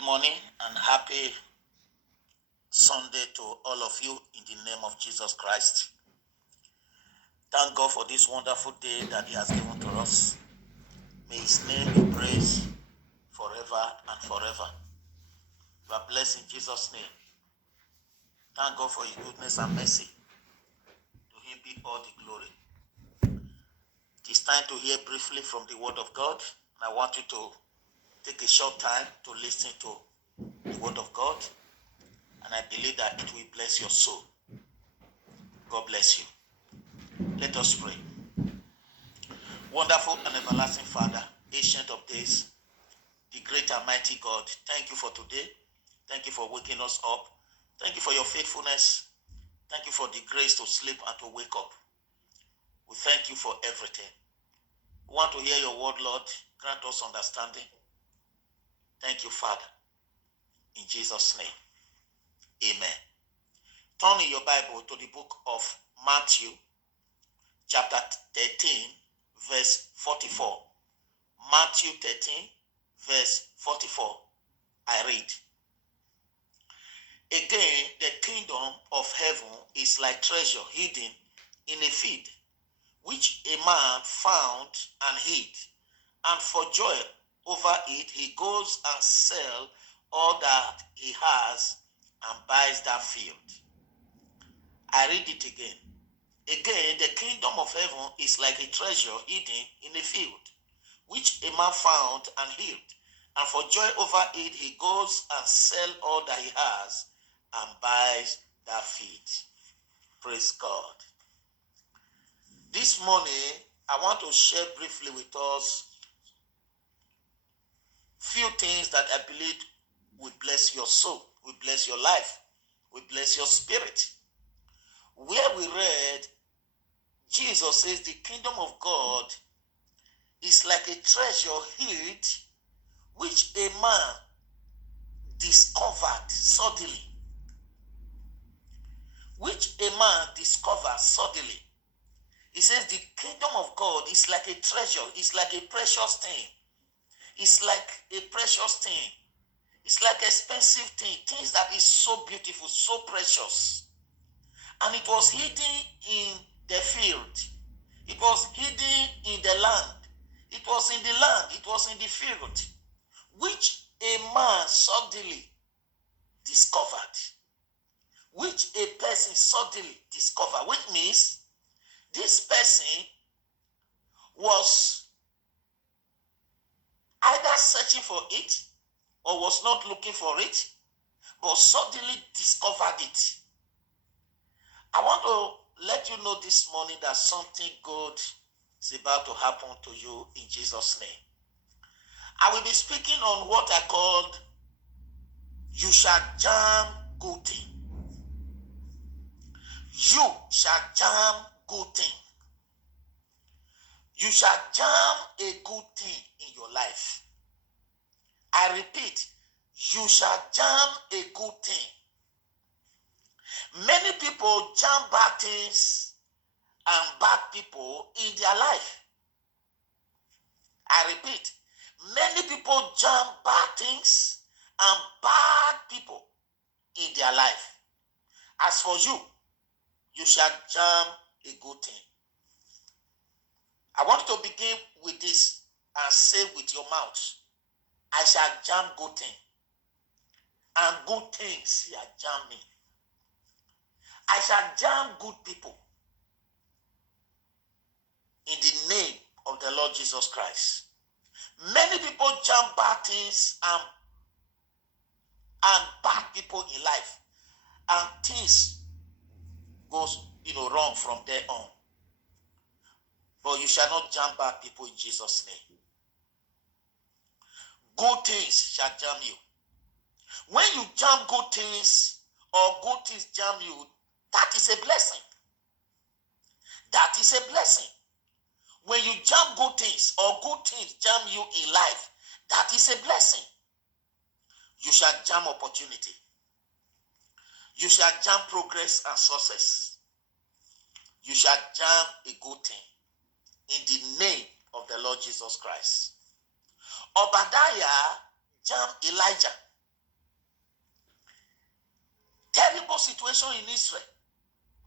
Good morning and happy Sunday to all of you in the name of Jesus Christ. Thank God for this wonderful day that He has given to us. May His name be praised forever and forever. You are blessed in Jesus' name. Thank God for His goodness and mercy. To Him be all the glory. It is time to hear briefly from the Word of God. And I want you to take a short time to listen to the Word of God. And I believe that it will bless your soul. God bless you. Let us pray. Wonderful and everlasting Father, ancient of days, the great and mighty God, thank you for today. Thank you for waking us up. Thank you for your faithfulness. Thank you for the grace to sleep and to wake up. We thank you for everything. We want to hear your word, Lord. Grant us understanding. Thank you, Father. In Jesus' name, amen. Turn in your Bible to the book of Matthew, chapter 13, verse 44. Matthew 13, verse 44. I read. Again, the kingdom of heaven is like treasure hidden in a field, which a man found and hid. And for joy over it, he goes and sells all that he has and buys that field. I read it again. Again, the kingdom of heaven is like a treasure hidden in a field, which a man found and hid. And for joy over it, he goes and sells all that he has and buys that field. Praise God. This morning, I want to share briefly with us few things that I believe will bless your soul, will bless your life, will bless your spirit. Where we read, Jesus says the kingdom of God is like a treasure hid, which a man discovered suddenly. Which a man discovered suddenly. He says the kingdom of God is like a treasure. It's like a precious thing. It's like a precious thing. It's like expensive thing. Things that is so beautiful, so precious. And it was hidden in the field. It was hidden in the land. It was in the land. It was in the field. Which a man suddenly discovered. Which a person suddenly discovered. Which means this person was either searching for it or was not looking for it, but suddenly discovered it. I want to let you know this morning that something good is about to happen to you in Jesus' name. I will be speaking on what I called you shall jam good thing. You shall jam good thing. You shall jam a good thing in your life. I repeat, you shall jam a good thing. Many people jam bad things and bad people in their life. I repeat, many people jam bad things and bad people in their life. As for you, you shall jam a good thing. I want to begin with this and say with your mouth, I shall jam good thing. And good things shall jam me. I shall jam good people in the name of the Lord Jesus Christ. Many people jam bad things and bad people in life, and things goes wrong from there on. But you shall not jam bad people in Jesus' name. Good things shall jam you. When you jam good things or good things jam you, that is a blessing. That is a blessing. When you jam good things or good things jam you in life, that is a blessing. You shall jam opportunity. You shall jam progress and success. You shall jam a good thing in the name of the Lord Jesus Christ. Obadiah jammed Elijah. Terrible situation in Israel.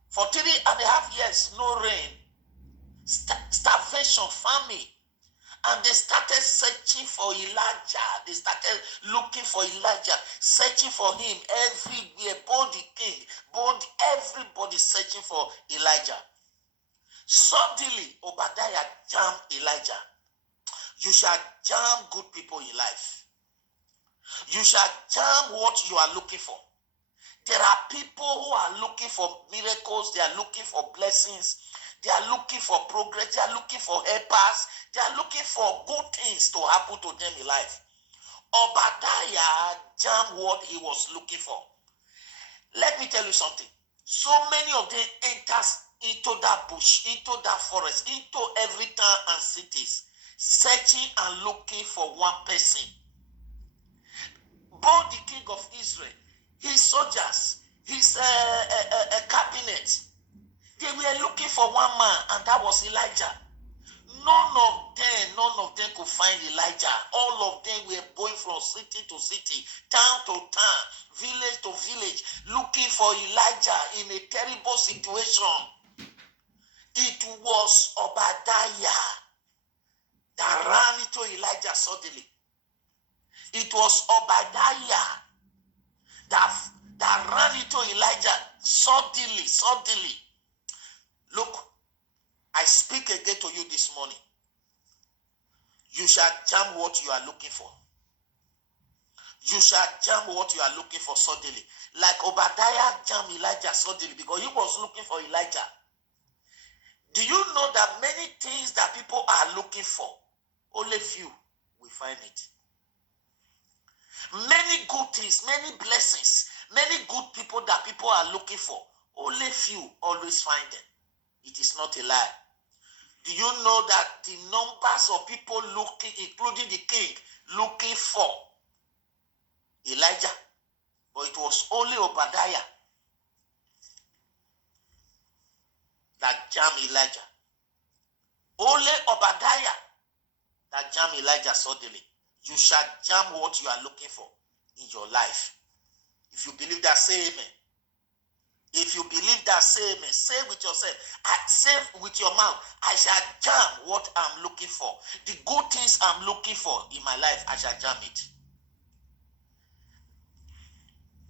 For 3.5 years, no rain, starvation, famine. And they started searching for Elijah. They started looking for Elijah, searching for him everywhere. Both the king, both everybody searching for Elijah. Suddenly, Obadiah jammed Elijah. You shall jam good people in life. You shall jam what you are looking for. There are people who are looking for miracles. They are looking for blessings. They are looking for progress. They are looking for helpers. They are looking for good things to happen to them in life. Obadiah jammed what he was looking for. Let me tell you something. So many of them enters into that bush, into that forest, into every town and cities, searching and looking for one person. Both the king of Israel, his soldiers, his cabinet, they were looking for one man, and that was Elijah. None of them could find Elijah. All of them were going from city to city, town to town, village to village, looking for Elijah in a terrible situation. It was Obadiah that ran into Elijah suddenly. It was Obadiah that ran into Elijah suddenly. Look, I speak again to you this morning. You shall jam what you are looking for. You shall jam what you are looking for suddenly. Like Obadiah jammed Elijah suddenly because he was looking for Elijah. Do you know that many things that people are looking for, only few will find it? Many good things, many blessings, many good people that people are looking for, only few always find them. It is not a lie. Do you know that the numbers of people looking, including the king, looking for Elijah, but it was only Obadiah that jammed Elijah. Only Obadiah that jammed Elijah suddenly. You shall jam what you are looking for in your life. If you believe that, say amen. If you believe that, say amen. Say with yourself, say with your mouth, I shall jam what I'm looking for. The good things I'm looking for in my life, I shall jam it.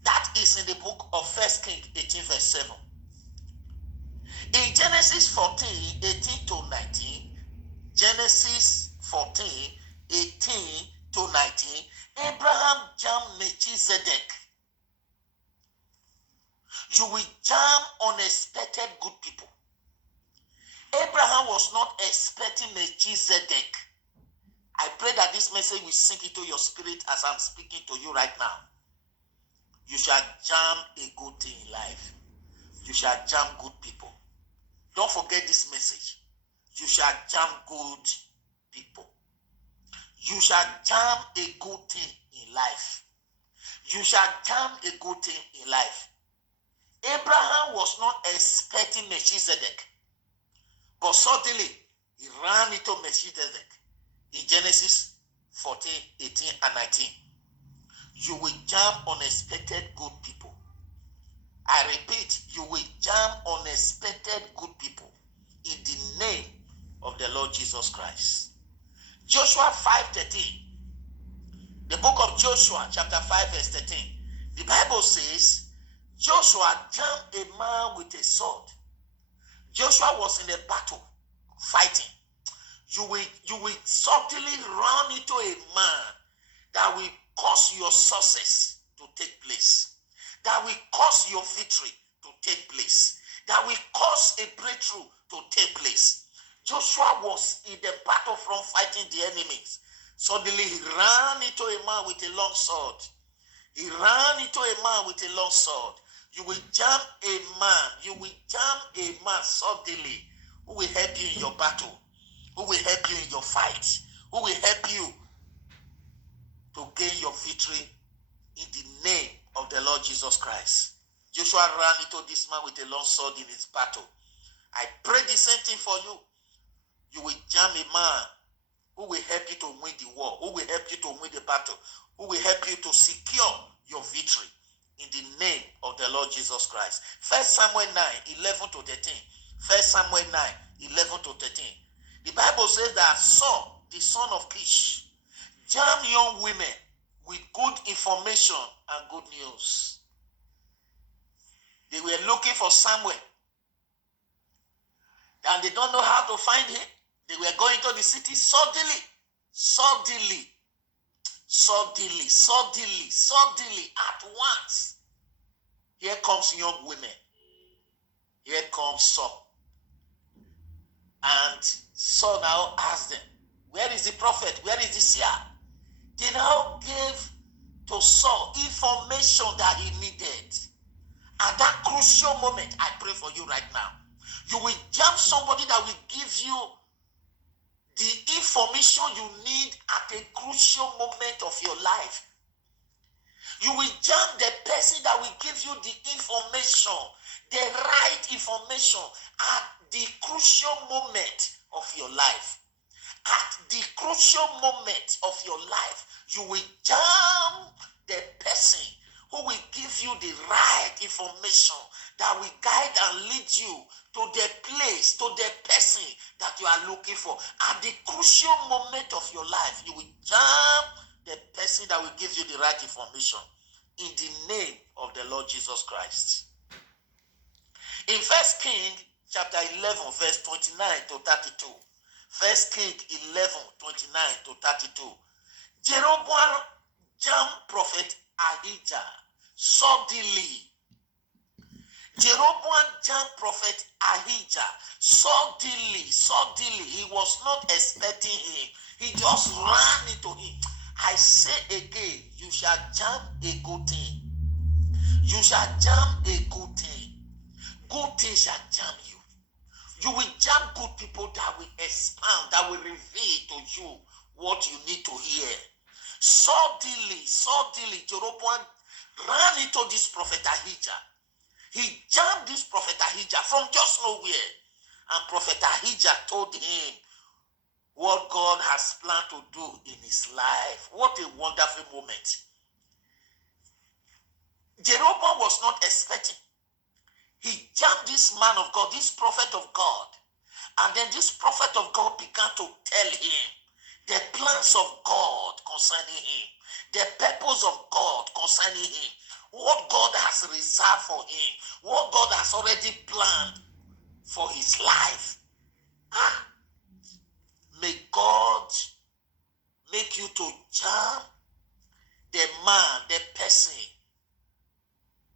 That is in the book of 1 Kings 18 verse 7. In Genesis 14, 18 to 19, Genesis 14, 18 to 19, Abraham jammed Melchizedek. You will jam unexpected good people. Abraham was not expecting Melchizedek. I pray that this message will sink into your spirit as I'm speaking to you right now. You shall jam a good thing in life. You shall jam good people. Don't forget this message. You shall jam good people. You shall jam a good thing in life. You shall jam a good thing in life. Abraham was not expecting Melchizedek, but suddenly he ran into Melchizedek in Genesis 14, 18, and 19. You will jam unexpected good people. I repeat, you will jam unexpected good people in the name of the Lord Jesus Christ. Joshua 5:13. The book of Joshua, chapter 5, verse 13. The Bible says, Joshua jammed a man with a sword. Joshua was in a battle, fighting. You will suddenly run into a man that will cause your success to take place, that will cause your victory to take place, that will cause a breakthrough to take place. Joshua was in the battlefront fighting the enemies. Suddenly he ran into a man with a long sword. He ran into a man with a long sword. You will jam a man. You will jam a man suddenly who will help you in your battle, who will help you in your fight, who will help you to gain your victory in the name of the Lord Jesus Christ. Joshua ran into this man with a long sword in his battle. I pray the same thing for you. You will jam a man who will help you to win the war, who will help you to win the battle, who will help you to secure your victory in the name of the Lord Jesus Christ. 1 Samuel 9, 11 to 13. 1 Samuel 9, 11 to 13. The Bible says that Saul, the son of Kish, jammed young women with good information and good news. They were looking for Samuel, and they don't know how to find him. They were going to the city suddenly at once. Here comes young women. Here comes Saul. And Saul now asked them, where is the prophet? Where is the seer? They now gave to Saul information that he needed. At that crucial moment, I pray for you right now. You will jam somebody that will give you the information you need at a crucial moment of your life. You will jam the person that will give you the information, the right information at the crucial moment of your life. At the crucial moment of your life, you will jam the person who will give you the right information that will guide and lead you to the place, to the person that you are looking for. At the crucial moment of your life, you will jam the person that will give you the right information in the name of the Lord Jesus Christ. In 1 Kings chapter 11, verse 29 to 32, 1 Kings 11, 29 to 32, Jeroboam jammed prophet Ahijah suddenly. Jeroboam jammed prophet Ahijah suddenly. He was not expecting him. He just ran into him. I say again, you shall jam a good thing. You shall jam a good thing. Good things shall jam you. You will jam good people that will expound, that will reveal to you what you need to hear. Suddenly, Jeroboam ran into this prophet Ahijah. He jammed this prophet Ahijah from just nowhere. And prophet Ahijah told him what God has planned to do in his life. What a wonderful moment. Jeroboam was not expecting. He jammed this man of God, this prophet of God. And then this prophet of God began to tell him the plans of God concerning him, the purpose of God concerning him, what God has reserved for him, what God has already planned for his life. May God make you to jam the man, the person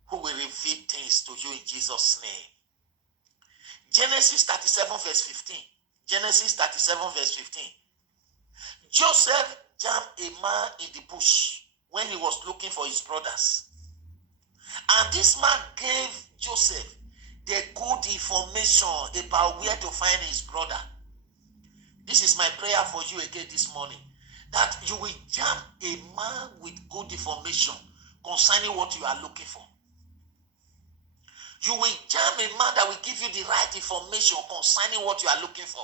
who will reveal things to you in Jesus' name. Genesis 37 verse 15. Genesis 37 verse 15. Joseph jammed a man in the bush when he was looking for his brothers. And this man gave Joseph the good information about where to find his brother. This is my prayer for you again this morning, that you will jam a man with good information concerning what you are looking for. You will jam a man that will give you the right information concerning what you are looking for,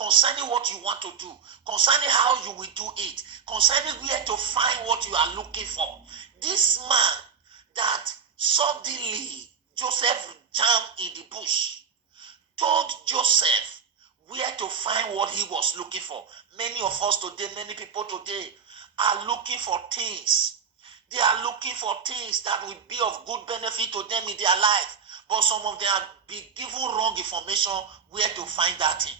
concerning what you want to do, concerning how you will do it, concerning where to find what you are looking for. This man that suddenly Joseph jammed in the bush told Joseph where to find what he was looking for. Many of us today, many people today are looking for things. They are looking for things that will be of good benefit to them in their life. But some of them have been given wrong information where to find that thing.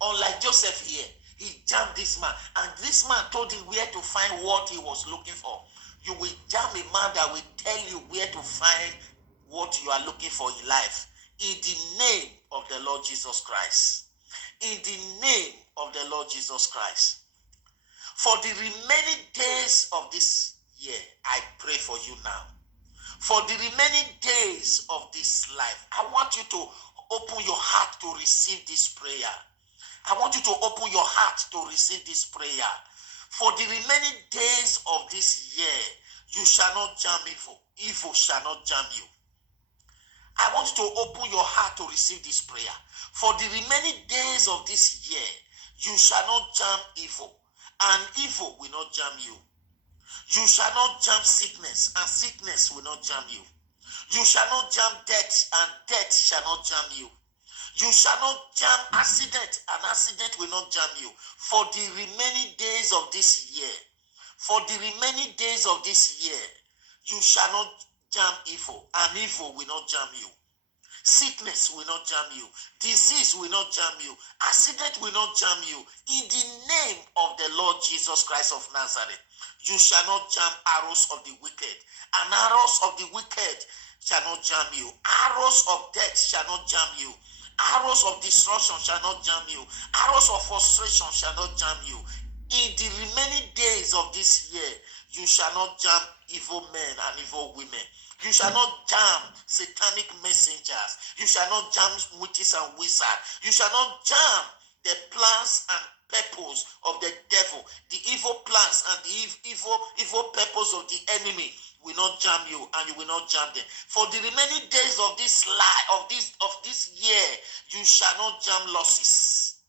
Unlike Joseph here, he jammed this man. And this man told him where to find what he was looking for. You will jam a man that will tell you where to find what you are looking for in life. In the name of the Lord Jesus Christ. In the name of the Lord Jesus Christ. For the remaining days of this year, I pray for you now. For the remaining days of this life, I want you to open your heart to receive this prayer. I want you to open your heart to receive this prayer. For the remaining days of this year, you shall not jam evil. Evil shall not jam you. I want you to open your heart to receive this prayer. For the remaining days of this year, you shall not jam evil, and evil will not jam you. You shall not jam sickness, and sickness will not jam you. You shall not jam death, and death shall not jam you. You shall not jam accident, and accident will not jam you. For the remaining days of this year, for the remaining days of this year, you shall not jam evil, and evil will not jam you. Sickness will not jam you. Disease will not jam you. Accident will not jam you. In the name of the Lord Jesus Christ of Nazareth, you shall not jam arrows of the wicked. And arrows of the wicked shall not jam you. Arrows of death shall not jam you. Arrows of destruction shall not jam you. Arrows of frustration shall not jam you. In the remaining days of this year, you shall not jam evil men and evil women. You shall not jam satanic messengers. You shall not jam witches and wizards. You shall not jam the plans and purpose of the devil. The evil plans and the evil purpose of the enemy will not jam you, and you will not jam them. For the remaining days of this year, you shall not jam losses.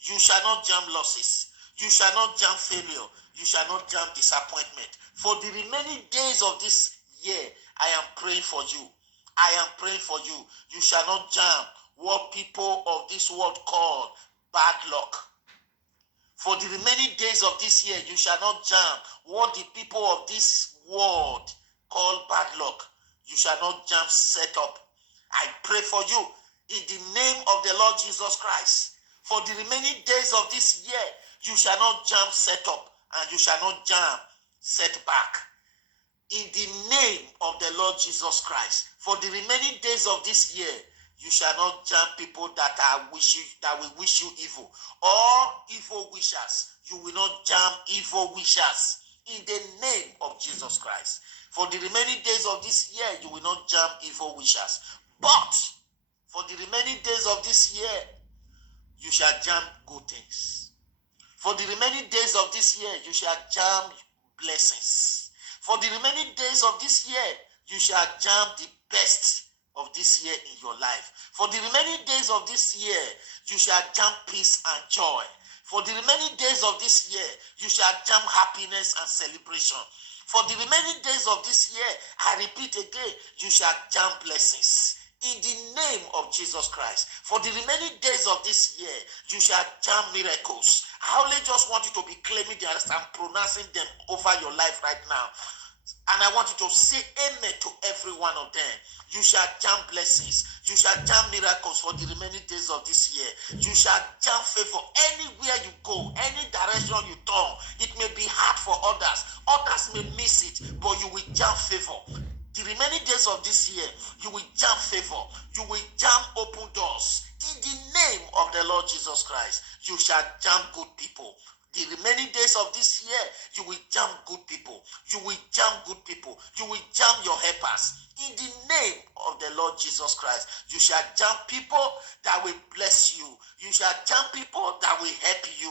You shall not jam losses. You shall not jam failure. You shall not jam disappointment. For the remaining days of this year, I am praying for you. I am praying for you. You shall not jam what people of this world call bad luck. For the remaining days of this year, you shall not jam what the people of this world call bad luck. You shall not jam setup. I pray for you in the name of the Lord Jesus Christ. For the remaining days of this year, you shall not jam setup, and you shall not jam setback. In the name of the Lord Jesus Christ, for the remaining days of this year, you shall not jam people that will wish you evil, or evil wishers. You will not jam evil wishers in the name of Jesus Christ. For the remaining days of this year, you will not jam evil wishers. But for the remaining days of this year, you shall jam good things. For the remaining days of this year, you shall jam blessings. For the remaining days of this year, you shall jam the best of this year in your life. For the remaining days of this year, you shall jam peace and joy. For the remaining days of this year, you shall jam happiness and celebration. For the remaining days of this year, I repeat again, you shall jam blessings. In the name of Jesus Christ. For the remaining days of this year, you shall jam miracles. I only just want you to be claiming them and pronouncing them over your life right now. And I want you to say amen to every one of them. You shall jam blessings. You shall jam miracles for the remaining days of this year. You shall jam favor anywhere you go, any direction you turn. It may be hard for others. Others may miss it, but you will jam favor. The remaining days of this year, you will jam favor. You will jam open doors. In the name of the Lord Jesus Christ, you shall jam good people. The remaining days of this year, you will jam good people. You will jam good people. You will jam your helpers. In the name of the Lord Jesus Christ, you shall jam people that will bless you. You shall jam people that will help you.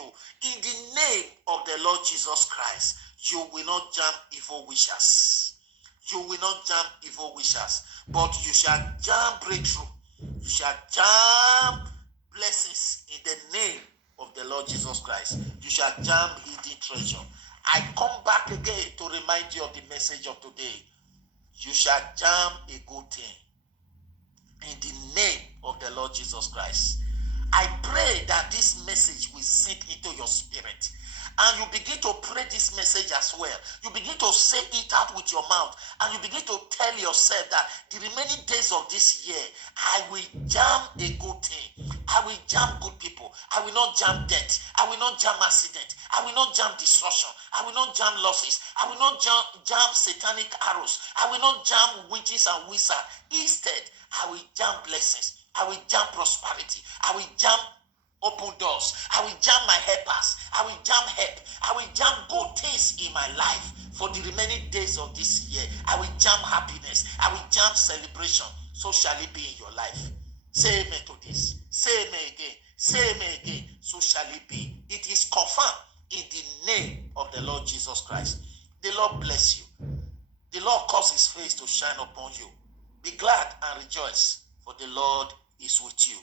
In the name of the Lord Jesus Christ, you will not jam evil wishers. You will not jam evil wishers, but you shall jam breakthrough. You shall jam blessings in the name of the Lord Jesus Christ. You shall jam hidden treasure. I come back again to remind you of the message of today. You shall jam a good thing in the name of the Lord Jesus Christ. I pray that this message will sink into your spirit. And you begin to pray this message as well. You begin to say it out with your mouth. And you begin to tell yourself that the remaining days of this year, I will jam a good thing. I will jam good people. I will not jam death. I will not jam accident. I will not jam destruction. I will not jam losses. I will not jam satanic arrows. I will not jam witches and wizards. Instead, I will jam blessings. I will jam prosperity. I will jam open doors. I will jam my helpers. I will jam help. I will jam good things in my life for the remaining days of this year. I will jam happiness. I will jam celebration. So shall it be in your life. Say amen to this. Say amen again. Say amen again. So shall it be. It is confirmed in the name of the Lord Jesus Christ. The Lord bless you. The Lord cause his face to shine upon you. Be glad and rejoice, for the Lord is with you.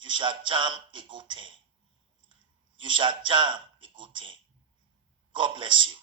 You shall jam a good thing. You shall jam a good thing. God bless you.